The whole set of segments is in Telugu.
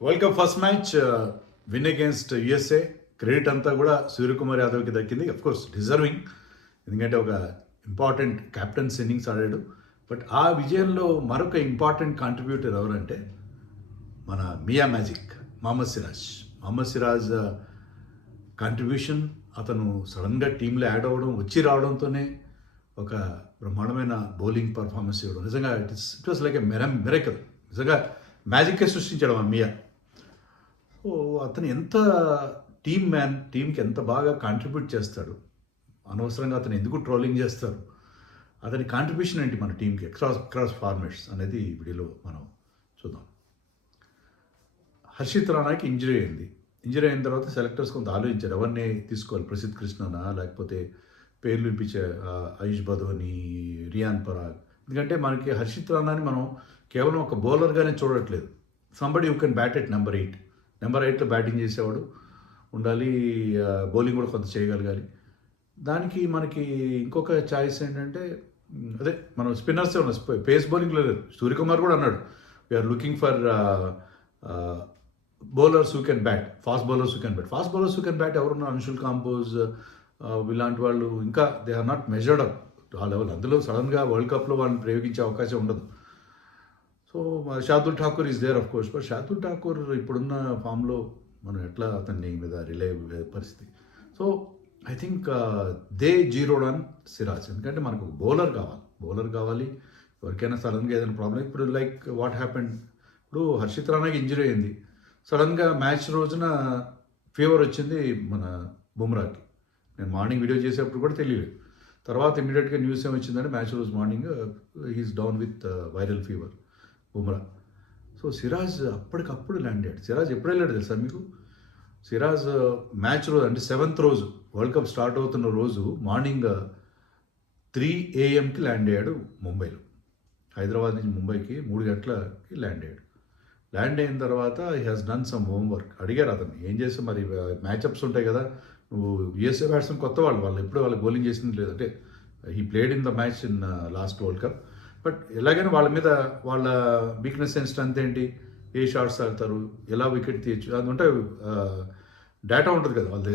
World cup first match win against USA. Credit అంతా కూడా సూర్యకుమార్ యాదవ్కి దక్కింది. అఫ్ కోర్స్ డిజర్వింగ్, ఎందుకంటే ఒక ఇంపార్టెంట్ క్యాప్టెన్స్ ఇన్నింగ్స్ ఆడాడు. బట్ ఆ విజయంలో మరొక ఇంపార్టెంట్ కాంట్రిబ్యూటర్ ఎవరంటే మన మియా మ్యాజిక్ మహమ్మద్ సిరాజ్ కాంట్రిబ్యూషన్. అతను సడన్గా టీంలో యాడ్ అవ్వడం, వచ్చి రావడంతోనే ఒక బ్రహ్మాండమైన బౌలింగ్ పర్ఫార్మెన్స్ ఇవ్వడం, నిజంగా it was like a miracle. నిజంగా మ్యాజిక్కే సృష్టించాడు ఆ మియా. సో అతను ఎంత టీంకి ఎంత బాగా కాంట్రిబ్యూట్ చేస్తాడు. అనవసరంగా అతను ఎందుకు ట్రోలింగ్ చేస్తారు, అతని కాంట్రిబ్యూషన్ ఏంటి మన టీంకి క్రాస్ ఫార్మాట్స్ అనేది ఈ వీడియోలో మనం చూద్దాం. హర్షిత్ రాణాకి ఇంజరీ అయింది. ఇంజరీ అయిన తర్వాత సెలెక్టర్స్ కొంత ఆలోచించారు ఎవరిని తీసుకోవాలి, ప్రసిద్ధ్ కృష్ణనా లేకపోతే పేర్లు వినిపించే ఆయుష్ బదోని, రియాన్ పరాగ్. ఎందుకంటే మనకి హర్షిత్ రాణాని మనం కేవలం ఒక బౌలర్గానే చూడట్లేదు. Somebody you can bat at number 8లో బ్యాటింగ్ చేసేవాడు ఉండాలి, బౌలింగ్ కూడా కొంత చేయగలగాలి. దానికి మనకి ఇంకొక ఛాయిస్ ఏంటంటే అదే మనం స్పిన్నర్సే ఉన్నాం, పేస్ బౌలింగ్లో లేదు. సూర్యకుమార్ కూడా అన్నాడు we are looking for bowlers who can bat, fast bowlers who can bat ఎవరున్నారు, అంశుల్ కాంపోజ్ ఇలాంటి వాళ్ళు ఇంకా they are not measured up ఆ లెవెల్. అందులో సడన్గా వరల్డ్ కప్లో వాళ్ళని ప్రయోగించే అవకాశం ఉండదు. So Shardul Thakur is there of course, but Shardul Thakur ఇప్పుడున్న ఫామ్లో మనం ఎట్లా అతన్ని మీద రిలే పరిస్థితి. So I think they zeroed on Siraj. ఎందుకంటే మనకు బౌలర్ కావాలి. ఎవరికైనా సడన్గా ఏదైనా ప్రాబ్లం, ఇప్పుడు లైక్ వాట్ హ్యాపెండ్, ఇప్పుడు హర్షిత్ రాణాకి ఇంజరీ అయింది, సడన్గా మ్యాచ్ రోజున ఫీవర్ వచ్చింది మన బుమ్రాకి. నేను మార్నింగ్ వీడియో చేసేటప్పుడు కూడా తెలియలేదు. తర్వాత ఇమీడియట్గా న్యూస్ ఏమొచ్చిందంటే మ్యాచ్ రోజు morning he's down with viral fever Bumrah. So Siraj అప్పటికప్పుడు ల్యాండ్ అయ్యాడు. సిరాజ్ ఎప్పుడు వెళ్ళాడు తెలుసా మీకు? సిరాజ్ మ్యాచ్ రోజు అంటే 7th రోజు, వరల్డ్ కప్ స్టార్ట్ అవుతున్న రోజు మార్నింగ్ 3 AM ల్యాండ్ అయ్యాడు ముంబైలో. హైదరాబాద్ నుంచి ముంబైకి 3 గంటలకి ల్యాండ్ అయ్యాడు. ల్యాండ్ అయిన తర్వాత he has done some homework. అడిగారు అతను ఏం చేస్తే మరి మ్యాచ్అప్స్ ఉంటాయి కదా, నువ్వు యుఎస్ఏ బ్యాట్స్మెన్ కొత్త వాళ్ళు ఎప్పుడు వాళ్ళకి బౌలింగ్ చేసింది లేదంటే he played in the match in last world cup. But ఎలాగైనా వాళ్ళ మీద వాళ్ళ వీక్నెస్ అండ్ స్ట్రెంత్ ఏంటి, ఏ షాట్స్ ఆడతారు, ఎలా వికెట్ తీయచ్చు, అది ఉంటే డేటా ఉంటుంది కదా వాళ్ళ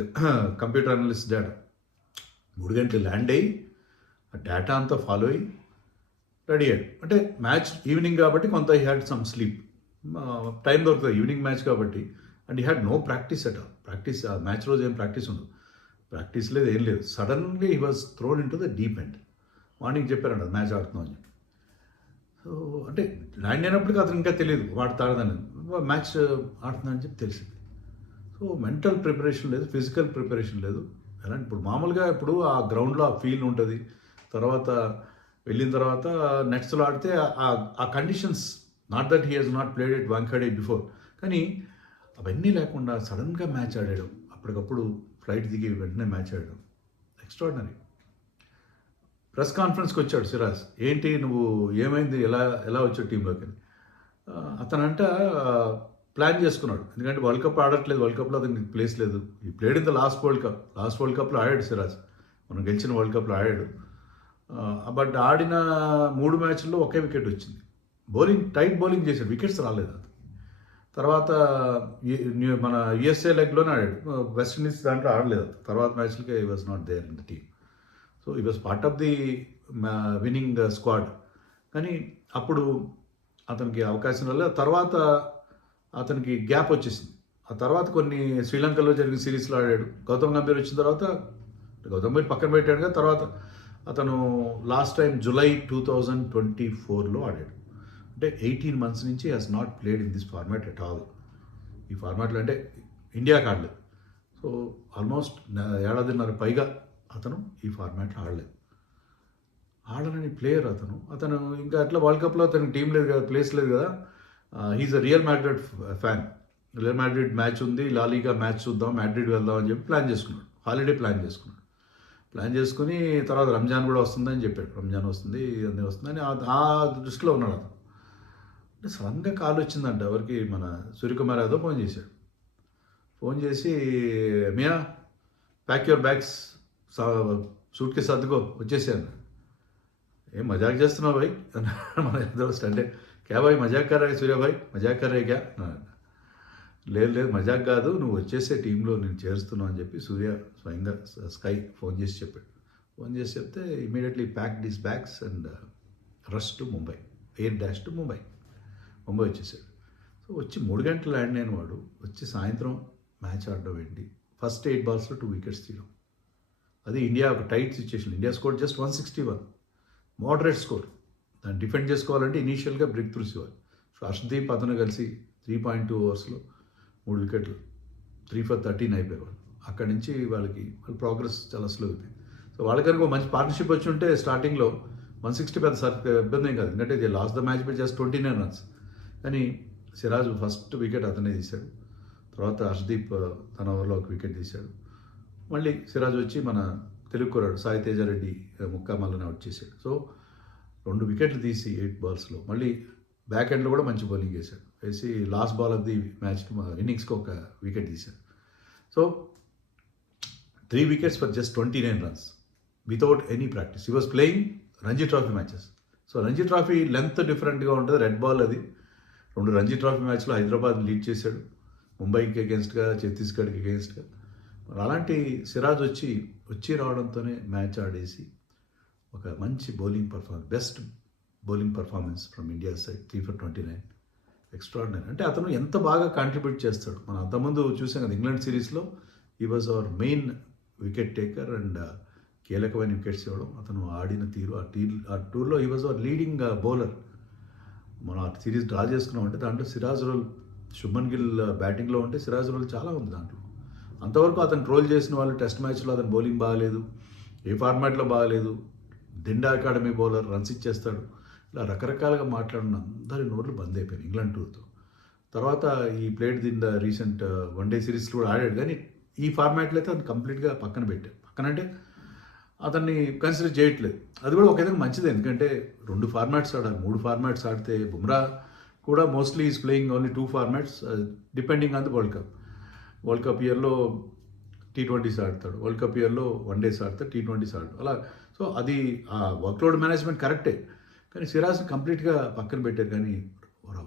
కంప్యూటర్ అనలిస్ట్ డేటా. 3 గంటలు ల్యాండ్ అయ్యి ఆ డేటా అంతా ఫాలో అయ్యి రెడీ అయ్యాడు. అంటే మ్యాచ్ ఈవినింగ్ కాబట్టి కొంత he had some sleep, time దొరుకుతుంది ఈవినింగ్ మ్యాచ్ కాబట్టి. And he had no practice at all. Match రోజు ఏం ప్రాక్టీస్ ఉండదు, ప్రాక్టీస్ లేదు ఏం లేదు. Suddenly he was thrown into the deep end. Morning చెప్పారంట మ్యాచ్ ఆడుతున్నాం అని చెప్పి. సో అంటే ల్యాండ్ అయినప్పటికీ అతను ఇంకా తెలియదు వాడు తాడదని, మ్యాచ్ ఆడుతుందని చెప్పి తెలిసింది. సో మెంటల్ ప్రిపరేషన్ లేదు, ఫిజికల్ ప్రిపరేషన్ లేదు. ఎలా ఇప్పుడు మామూలుగా ఇప్పుడు ఆ గ్రౌండ్లో ఆ ఫీల్ ఉంటుంది, తర్వాత వెళ్ళిన తర్వాత నెక్స్ట్లో ఆడితే ఆ conditions, not that he has not played it Wankhede before, కానీ అవన్నీ లేకుండా సడన్గా మ్యాచ్ ఆడాడు. అప్పటికప్పుడు ఫ్లైట్ దిగి వెంటనే మ్యాచ్ ఆడాడు. ఎక్స్ట్రాడినరీ. ప్రెస్ కాన్ఫరెన్స్కి వచ్చాడు సిరాజ్. ఏంటి నువ్వు ఏమైంది, ఎలా వచ్చావు టీంలోకి అని. అతనంట ప్లాన్ చేసుకున్నాడు, ఎందుకంటే వరల్డ్ కప్ ఆడట్లేదు, వరల్డ్ కప్లో అతనికి ప్లేస్ లేదు. ఈ played in the last world కప్లో ఆడాడు సిరాజ్, మనం గెలిచిన వరల్డ్ కప్లో ఆడాడు. బట్ ఆడిన 3 మ్యాచ్ల్లో ఒకే వికెట్ వచ్చింది. టైట్ బౌలింగ్ చేశాడు, వికెట్స్ రాలేదు. తర్వాత మన యుఎస్ఏ లెగ్లోనే ఆడాడు, వెస్టిండీస్ దాంట్లో ఆడలేదు. తర్వాత మ్యాచ్లకి he was not there in the team. So he was part of the winning squad. కానీ అప్పుడు అతనికి అవకాశం రాలేదు. తర్వాత అతనికి గ్యాప్ వచ్చేసింది. ఆ తర్వాత కొన్ని శ్రీలంకలో జరిగిన సిరీస్లో ఆడాడు. గౌతమ్ గంభీర్ వచ్చిన తర్వాత గౌతమ్ గంభీర్ పక్కన పెట్టాడు కదా, తర్వాత అతను లాస్ట్ టైం జూలై 2024లో ఆడాడు. అంటే 18 months నుంచి has not played in this format at all. ఈ ఫార్మాట్లో అంటే ఇండియాకి ఆడలేదు. సో ఆల్మోస్ట్ 1.5 ఏళ్ల పైగా అతను ఈ ఫార్మాట్లో ఆడలేని ప్లేయర్ అతను ఇంకా అట్లా వరల్డ్ కప్లో అతనికి టీం లేదు కదా, ప్లేస్ లేదు కదా. He's a Real Madrid fan. Real Madrid match ఉంది, లాలీగా మ్యాచ్ చూద్దాం, మ్యాడ్రిడ్ వెళ్దాం అని చెప్పి ప్లాన్ చేసుకున్నాడు. హాలిడే ప్లాన్ చేసుకుని తర్వాత రంజాన్ కూడా వస్తుందని చెప్పాడు. రంజాన్ వస్తుంది, అన్నీ వస్తుందని ఆ దృష్టిలో ఉన్నాడు అతను. అంటే సడన్గా కాల్ వచ్చిందంట ఎవరికి, మన సూర్యకుమార్ యాదవ్ ఫోన్ చేసి మియా pack your bags, suitcase సర్దుకో వచ్చేసాను. ఏం మజాక్ చేస్తున్నావు భాయ్ మన యాదవ్ అంటే క్యా భాయ్ మజాక్ కర్ రే సూర్య భాయ్, మజాక్ కర్ రే క్యా. లేదు లేదు మజాక్ కాదు, నువ్వు వచ్చేసే టీంలో నేను చేరుస్తున్నావు అని చెప్పి సూర్య స్వయంగా స్కై ఫోన్ చేసి చెప్పాడు. ఫోన్ చేసి చెప్తే immediately pack this bags and rush to Mumbai, air dash to Mumbai వచ్చేసాడు. సో వచ్చి 3 గంటలు ల్యాండ్ అయిన వాడు వచ్చి సాయంత్రం మ్యాచ్ ఆడడం ఏంటి, ఫస్ట్ 8 బాల్స్లో 2 వికెట్స్ తీయడం. అది ఇండియా ఒక tight situation. India score just 161, moderate score. దాన్ని డిఫెండ్ చేసుకోవాలంటే ఇనీషియల్గా బ్రేక్ త్రూస్ ఇవ్వాలి. సో హర్షదీప్ అతను కలిసి 3.2 ఓవర్స్లో 3 వికెట్లు, 3 for 13 అయిపోయేవాళ్ళు. అక్కడి నుంచి వాళ్ళ ప్రోగ్రెస్ చాలా స్లో అయిపోయింది. సో వాళ్ళ కనుక మంచి పార్ట్నర్షిప్ వచ్చి ఉంటే స్టార్టింగ్లో 160 పెద్ద ఇబ్బంది ఏం కాదు, ఎందుకంటే ఇది last the match by just 29 runs. కానీ సిరాజ్ ఫస్ట్ వికెట్ అతనే తీశాడు. తర్వాత హర్షదీప్ తన ఓవర్లో 1 వికెట్ తీశాడు. మళ్ళీ సిరాజ్ వచ్చి మన తెలుగు కుర్రాడు సాయి తేజారెడ్డి ముక్కామల్లని అవుట్ చేశాడు. సో 2 వికెట్లు తీసి 8 బాల్స్లో మళ్ళీ బ్యాక్ ఎండ్లో కూడా మంచి బౌలింగ్ వేశాడు. వేసి లాస్ట్ బాల్ ఆఫ్ ది మ్యాచ్కి ఇన్నింగ్స్కి 1 వికెట్ తీశాడు. So 3 wickets for just 29 runs without any practice. He was playing Ranji Trophy matches. So Ranji Trophy length డిఫరెంట్గా ఉంటుంది, రెడ్ బాల్ అది. 2 రంజీ ట్రాఫీ మ్యాచ్లో హైదరాబాద్ లీడ్ చేశాడు, ముంబైకి అగేన్స్ట్గా, ఛత్తీస్గఢ్కి అగేన్స్ట్గా. అలాంటి సిరాజ్ వచ్చి రావడంతోనే మ్యాచ్ ఆడేసి ఒక మంచి best bowling performance from India side, 3 for 29. Extraordinary. అంటే అతను ఎంత బాగా కాంట్రిబ్యూట్ చేస్తాడు. మనం అంతకుముందు చూసాం కదా ఇంగ్లాండ్ సిరీస్లో, he was our main wicket taker and కీలకమైన వికెట్స్ ఇవ్వడం. అతను ఆడిన తీరు, ఆ టూర్లో he was our leading bowler. మనం ఆ సిరీస్ డ్రా చేసుకున్నాం అంటే దాంట్లో సిరాజ్ రోల్, శుభ్మన్ గిల్ బ్యాటింగ్లో ఉంటే సిరాజ్ రోల్ చాలా ఉంది దాంట్లో. అంతవరకు అతను ట్రోల్ చేసిన వాళ్ళు టెస్ట్ మ్యాచ్లో అతను బౌలింగ్ బాగాలేదు, ఏ ఫార్మాట్లో బాగాలేదు, దిండా అకాడమీ బౌలర్, రన్స్ ఇచ్చేస్తాడు, ఇలా రకరకాలుగా మాట్లాడిన అందరి నోట్లు బంద్ అయిపోయాయి ఇంగ్లాండ్ టూర్తో. తర్వాత he played in the recent one day సిరీస్లో కూడా ఆడాడు, కానీ ఈ ఫార్మాట్లో అయితే అతను కంప్లీట్గా పక్కనంటే అతన్ని కన్సిడర్ చేయట్లేదు. అది కూడా ఒక విధంగా మంచిది, ఎందుకంటే 2 ఫార్మాట్స్ ఆడాలి. 3 ఫార్మాట్స్ ఆడితే బుమ్రా కూడా mostly is playing only 2 formats depending on the world cup ఇయర్లో T20s ఆడతాడు, వరల్డ్ కప్ ఇయర్లో వన్డేస్ ఆడతాడు, T20s ఆడతాడు అలా. సో అది ఆ వర్క్లోడ్ మేనేజ్మెంట్ కరెక్టే, కానీ సిరాజ్ని కంప్లీట్గా పక్కన పెట్టారు. కానీ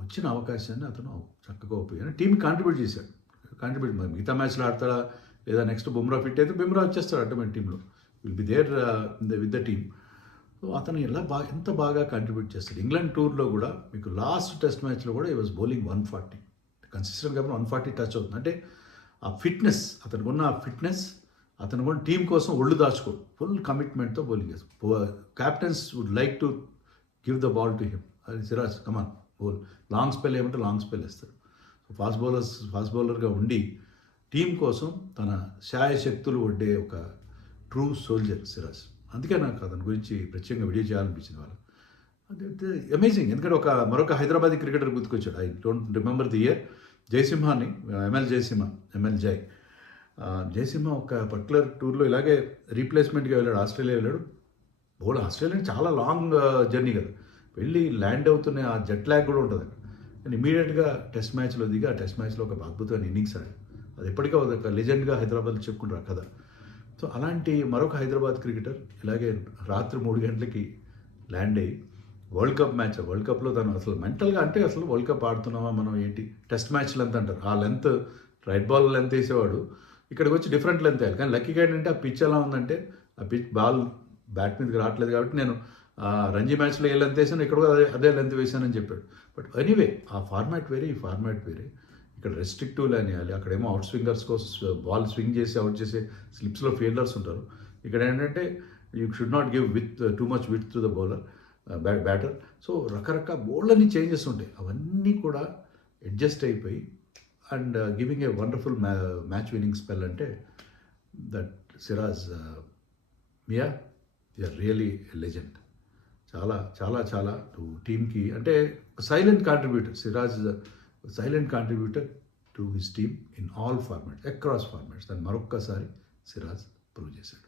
వచ్చిన అవకాశాన్ని అతను చక్కగా ఉపయోగించి టీంకి కాంట్రిబ్యూట్ చేశాడు. మిగతా మ్యాచ్లో ఆడతాడా లేదా నెక్స్ట్ బుమ్రా ఫిట్ అయితే బుమ్రా వచ్చేస్తాడు ఆటోమేటిక్ టీంలో, will be there with the team. So అతను ఎంత బాగా కాంట్రిబ్యూట్ చేస్తాడు. ఇంగ్లాండ్ టూర్లో కూడా మీకు లాస్ట్ టెస్ట్ మ్యాచ్లో కూడా ఈ వాజ్ బౌలింగ్ 140 కన్సిస్టెంట్గా 140 టచ్ అవుతుంది. అంటే ఆ ఫిట్నెస్, అతనికి ఉన్న ఫిట్నెస్, అతను కూడా టీం కోసం ఒళ్ళు దాచుకో, ఫుల్ కమిట్మెంట్తో బౌలింగ్ చేస్తాడు. Captains would like to give the ball to him. అది Siraj come on bowl, long spell ఏమంటే లాంగ్ స్పెల్ వేస్తాడు. సో ఫాస్ట్ బౌలర్గా ఉండి టీం కోసం తన శాయశక్తులు ఒడ్డే ఒక ట్రూ సోల్జర్ సిరాజ్. అందుకే నాకు అతని గురించి ప్రత్యేకంగా వీడియో చేయాలనిపించింది వాళ్ళు. అదైతే అమేజింగ్. ఎందుకంటే మరొక హైదరాబాదీ క్రికెటర్ గుర్తుకొచ్చాడు. I don't remember the year. జయసింహాని, ఎంఎల్ జయసింహ ఒక పర్టికులర్ టూర్లో ఇలాగే రీప్లేస్మెంట్గా వెళ్ళాడు, ఆస్ట్రేలియా వెళ్ళాడు. ఆస్ట్రేలియా చాలా లాంగ్ జర్నీ కదా, వెళ్ళి ల్యాండ్ అవుతున్న ఆ జెట్ ల్యాగ్ కూడా ఉంటుంది అక్కడ. కానీ ఇమీడియట్గా టెస్ట్ మ్యాచ్లో దిగి ఆ టెస్ట్ మ్యాచ్లో ఒక అద్భుతమైన ఇన్నింగ్స్ ఆడాడు. అది ఎప్పటికీ ఒక లెజెండ్గా హైదరాబాద్లో చెప్పుకుంటారు కదా. సో అలాంటి మరొక హైదరాబాద్ క్రికెటర్ ఇలాగే రాత్రి 3 గంటలకి ల్యాండ్ అయ్యి వరల్డ్ కప్లో తను అసలు మెంటల్గా, అంటే అసలు వరల్డ్ కప్ ఆడుతున్నామా మనం ఏంటి, టెస్ట్ మ్యాచ్ లెంత్ అంటారు, ఆ లెంత్ రైట్ బాల్ లెంత్ వేసేవాడు ఇక్కడికి వచ్చి డిఫరెంట్ లెంత్ వేయాలి. కానీ లక్కీగా ఏంటంటే ఆ పిచ్ ఎలా ఉందంటే ఆ పిచ్ బాల్ బ్యాట్ మీదకి రావట్లేదు కాబట్టి నేను రంజీ మ్యాచ్లో ఏ లెంత్ వేసాను ఇక్కడ కూడా అదే లెంత్ వేసానని చెప్పాడు. బట్ ఎనీవే ఆ ఫార్మాట్ వేరే, ఈ ఫార్మాట్ వేరే. ఇక్కడ రెస్ట్రిక్టివ్ లైన్ వేయాలి, అక్కడేమో అవుట్ స్వింగర్స్ కోసం బాల్ స్వింగ్ చేసి అవుట్ చేసే స్లిప్స్లో ఫీల్డర్స్ ఉంటారు. ఇక్కడ ఏంటంటే you should not give too much width to the bowler batter. So రకరకాల బౌలర్ని చేంజెస్ ఉంటాయి, అవన్నీ కూడా అడ్జస్ట్ అయిపోయి and giving a wonderful match winning spell అంటే that Siraj you're really legend. చాలా చాలా చాలా టీమ్కి అంటే silent contributor. Siraj silent contributor to his team in all formats, across formats. దాన్ని మరొక్కసారి సిరాజ్ ప్రూవ్ చేశాడు.